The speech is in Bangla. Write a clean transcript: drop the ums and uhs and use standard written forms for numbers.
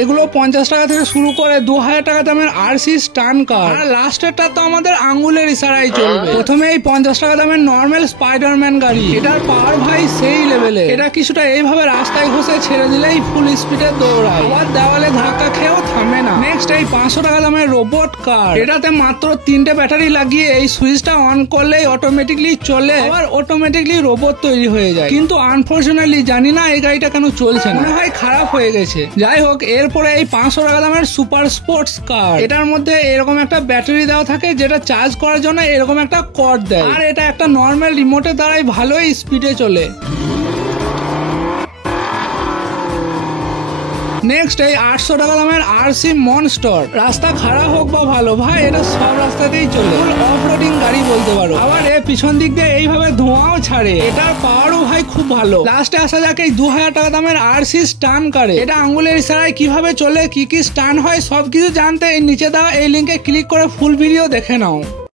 এগুলো 50 টাকা থেকে শুরু করে 2000 টাকা দামের আরসি স্টান কার। আর লাস্টেরটা তো আমাদের আঙ্গুলের ইশারায় চলবে। প্রথমে এই 50 টাকা দামের নর্মাল স্পাইডারম্যান গাড়ি, এটার পাওয়ার ভাই সেই লেভেলে। এটা কিছুটা এইভাবে রাস্তায় ঘষে ছেড়ে দিলেই ফুল স্পিডে দৌড়ায়, আবার দেওয়ালে ধাক্কা খেয়েও থামে না। নেক্সট এই 500 টাকা দামের রোবট কার, এটাতে মাত্র 3টে ব্যাটারি লাগিয়ে এই সুইচটা অন করলেই অটোমেটিকলি চলে, আবার অটোমেটিকলি রোবট তৈরি হয়ে যায়। কিন্তু আনফরচুনেটলি জানি না এই গাড়িটা কেন চলছে না, মনে হয় খারাপ হয়ে গেছে। যাই হোক, এরপরে এই 500 টাকা দামের সুপার স্পোর্টস কার, এটার মধ্যে এরকম একটা ব্যাটারি দেওয়া থাকে যেটা চার্জ করার জন্য এরকম একটা কর্ড দেয়, আর এটা একটা নর্মাল রিমোটের দ্বারাই ভালোই স্পিডে চলে। নেক্সট এই 800 টাকা দামের আরসি মনস্টার, রাস্তা খারাপ হোক বা ভালো ভাই এটা সব রাস্তাতেই চলে, অফ রোডিং গাড়ি বলতে পারো। আবার এর পিছন দিক দিয়ে এইভাবে ধোঁয়াও ছাড়ে, এটার পাওয়ারও ভাই খুব ভালো। লাস্টে আসা যাক এই 2000 টাকা দামের আরসি স্টান কারে, এটা আঙ্গুলের ইশারায় কিভাবে চলে, কি কি স্টান হয় সবকিছু জানতে এই নিচে দেওয়া এই লিঙ্কে ক্লিক করে ফুল ভিডিও দেখে নাও।